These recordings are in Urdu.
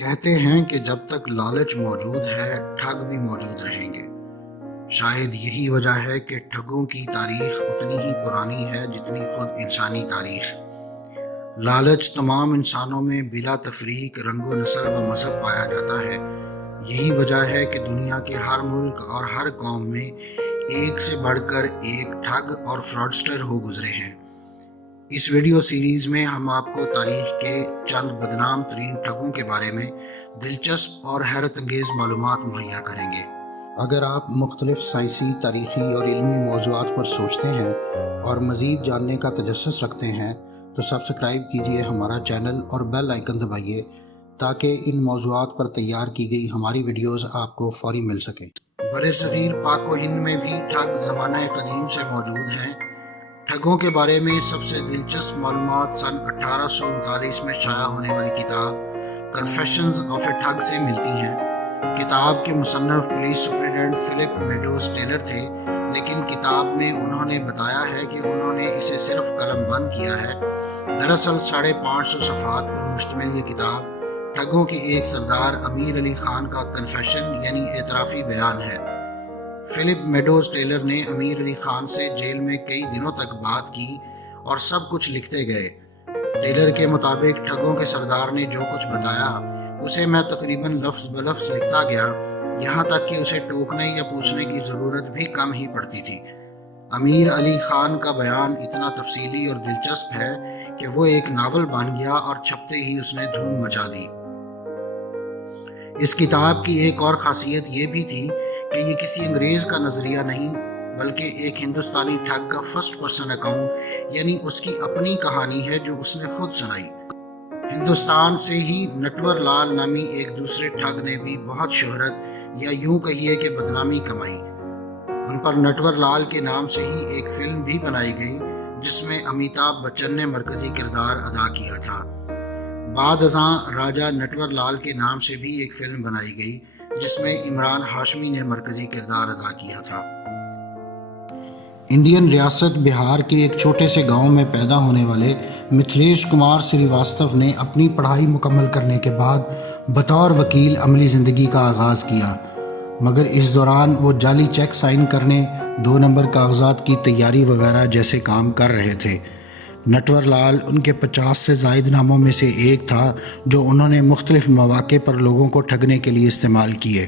کہتے ہیں کہ جب تک لالچ موجود ہے ٹھگ بھی موجود رہیں گے۔ شاید یہی وجہ ہے کہ ٹھگوں کی تاریخ اتنی ہی پرانی ہے جتنی خود انسانی تاریخ۔ لالچ تمام انسانوں میں بلا تفریق رنگ و نسل و مذہب پایا جاتا ہے۔ یہی وجہ ہے کہ دنیا کے ہر ملک اور ہر قوم میں ایک سے بڑھ کر ایک ٹھگ اور فراڈسٹر ہو گزرے ہیں۔ اس ویڈیو سیریز میں ہم آپ کو تاریخ کے چند بدنام ترین ٹھگوں کے بارے میں دلچسپ اور حیرت انگیز معلومات مہیا کریں گے۔ اگر آپ مختلف سائنسی، تاریخی اور علمی موضوعات پر سوچتے ہیں اور مزید جاننے کا تجسس رکھتے ہیں تو سبسکرائب کیجئے ہمارا چینل اور بیل آئیکن دبائیے تاکہ ان موضوعات پر تیار کی گئی ہماری ویڈیوز آپ کو فوری مل سکیں۔ برصغیر پاک و ہند میں بھی ٹھگ زمانہ قدیم سے موجود ہیں۔ ٹھگوں کے بارے میں سب سے دلچسپ معلومات سن 1839 میں شائع ہونے والی کتاب کنفیشنز آف اے ٹھگ سے ملتی ہیں۔ کتاب کے مصنف police superintendent Philip Meadows Taylor تھے، لیکن کتاب میں انہوں نے بتایا ہے کہ انہوں نے اسے صرف قلم بند کیا ہے۔ دراصل 550 صفحات پر مشتمل یہ کتاب ٹھگوں کے ایک سردار امیر علی خان کا کنفیشن یعنی اعترافی بیان ہے۔ فلپ میڈوز ٹیلر نے امیر علی خان سے جیل میں کئی دنوں تک بات کی اور سب کچھ لکھتے گئے۔ ٹیلر کے مطابق ٹھگوں کے سردار نے جو کچھ بتایا اسے میں تقریباً لفظ بلفظ لکھتا گیا، یہاں تک کہ اسے ٹوکنے یا پوچھنے کی ضرورت بھی کم ہی پڑتی تھی۔ امیر علی خان کا بیان اتنا تفصیلی اور دلچسپ ہے کہ وہ ایک ناول بن گیا اور چھپتے ہی اس نے دھوم مچا دی۔ اس کتاب کی ایک اور خاصیت یہ بھی تھی کہ یہ کسی انگریز کا نظریہ نہیں بلکہ ایک ہندوستانی ٹھگ کا فرسٹ پرسن اکاؤنٹ یعنی اس کی اپنی کہانی ہے جو اس نے خود سنائی۔ ہندوستان سے ہی نٹور لال نامی ایک دوسرے ٹھگ نے بھی بہت شہرت یا یوں کہیے کہ بدنامی کمائی۔ ان پر نٹور لال کے نام سے ہی ایک فلم بھی بنائی گئی جس میں امیتابھ بچن نے مرکزی کردار ادا کیا تھا۔ بعد ازاں راجہ نٹور لال کے نام سے بھی ایک فلم بنائی گئی جس میں عمران ہاشمی نے مرکزی کردار ادا کیا تھا۔ انڈین ریاست بہار کے ایک چھوٹے سے گاؤں میں پیدا ہونے والے متھلیش کمار سری واستو نے اپنی پڑھائی مکمل کرنے کے بعد بطور وکیل عملی زندگی کا آغاز کیا، مگر اس دوران وہ جعلی چیک سائن کرنے، 2 نمبر کاغذات کی تیاری وغیرہ جیسے کام کر رہے تھے۔ نٹور لال ان کے 50 سے زائد ناموں میں سے ایک تھا جو انہوں نے مختلف مواقع پر لوگوں کو ٹھگنے کے لیے استعمال کیے۔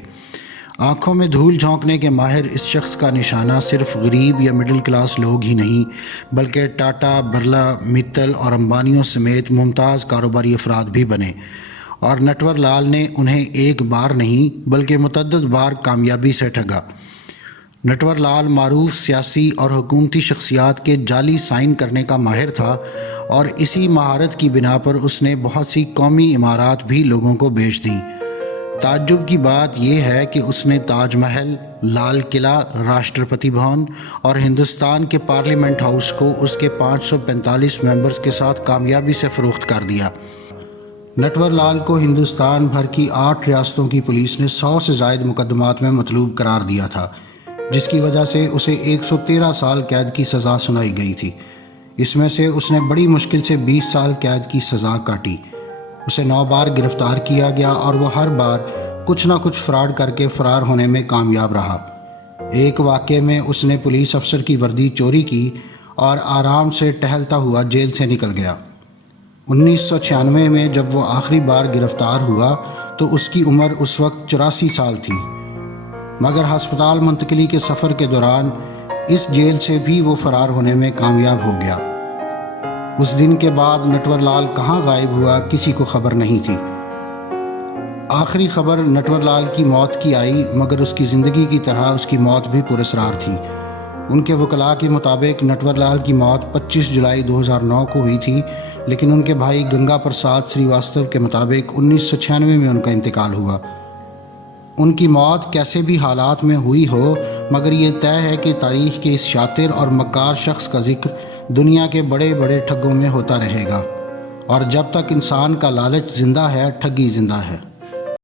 آنکھوں میں دھول جھونکنے کے ماہر اس شخص کا نشانہ صرف غریب یا مڈل کلاس لوگ ہی نہیں بلکہ ٹاٹا، برلا، متل اور امبانیوں سمیت ممتاز کاروباری افراد بھی بنے، اور نٹور لال نے انہیں ایک بار نہیں بلکہ متعدد بار کامیابی سے ٹھگا۔ نٹور لال معروف سیاسی اور حکومتی شخصیات کے جعلی سائن کرنے کا ماہر تھا، اور اسی مہارت کی بنا پر اس نے بہت سی قومی عمارات بھی لوگوں کو بیچ دیں۔ تعجب کی بات یہ ہے کہ اس نے تاج محل، لال قلعہ، راشٹرپتی بھون اور ہندوستان کے پارلیمنٹ ہاؤس کو اس کے 545 ممبرز کے ساتھ کامیابی سے فروخت کر دیا۔ نٹور لال کو ہندوستان بھر کی 8 ریاستوں کی پولیس نے 100 سے زائد مقدمات میں مطلوب قرار دیا تھا، جس کی وجہ سے اسے 113 سال قید کی سزا سنائی گئی تھی۔ اس میں سے اس نے بڑی مشکل سے 20 سال قید کی سزا کاٹی۔ اسے 9 بار گرفتار کیا گیا اور وہ ہر بار کچھ نہ کچھ فراڈ کر کے فرار ہونے میں کامیاب رہا۔ ایک واقعے میں اس نے پولیس افسر کی وردی چوری کی اور آرام سے ٹہلتا ہوا جیل سے نکل گیا۔ 1996 میں جب وہ آخری بار گرفتار ہوا تو اس کی عمر اس وقت 84 سال تھی، مگر ہسپتال منتقلی کے سفر کے دوران اس جیل سے بھی وہ فرار ہونے میں کامیاب ہو گیا۔ اس دن کے بعد نٹور لال کہاں غائب ہوا کسی کو خبر نہیں تھی۔ آخری خبر نٹور لال کی موت کی آئی، مگر اس کی زندگی کی طرح اس کی موت بھی پراسرار تھی۔ ان کے وکلاء کے مطابق نٹور لال کی موت 25 جولائی 2009 کو ہوئی تھی، لیکن ان کے بھائی گنگا پرساد سری واستو کے مطابق 1996 میں ان کا انتقال ہوا۔ ان کی موت کیسے بھی حالات میں ہوئی ہو، مگر یہ طے ہے کہ تاریخ کے اس شاطر اور مکار شخص کا ذکر دنیا کے بڑے بڑے ٹھگوں میں ہوتا رہے گا، اور جب تک انسان کا لالچ زندہ ہے ٹھگی زندہ ہے۔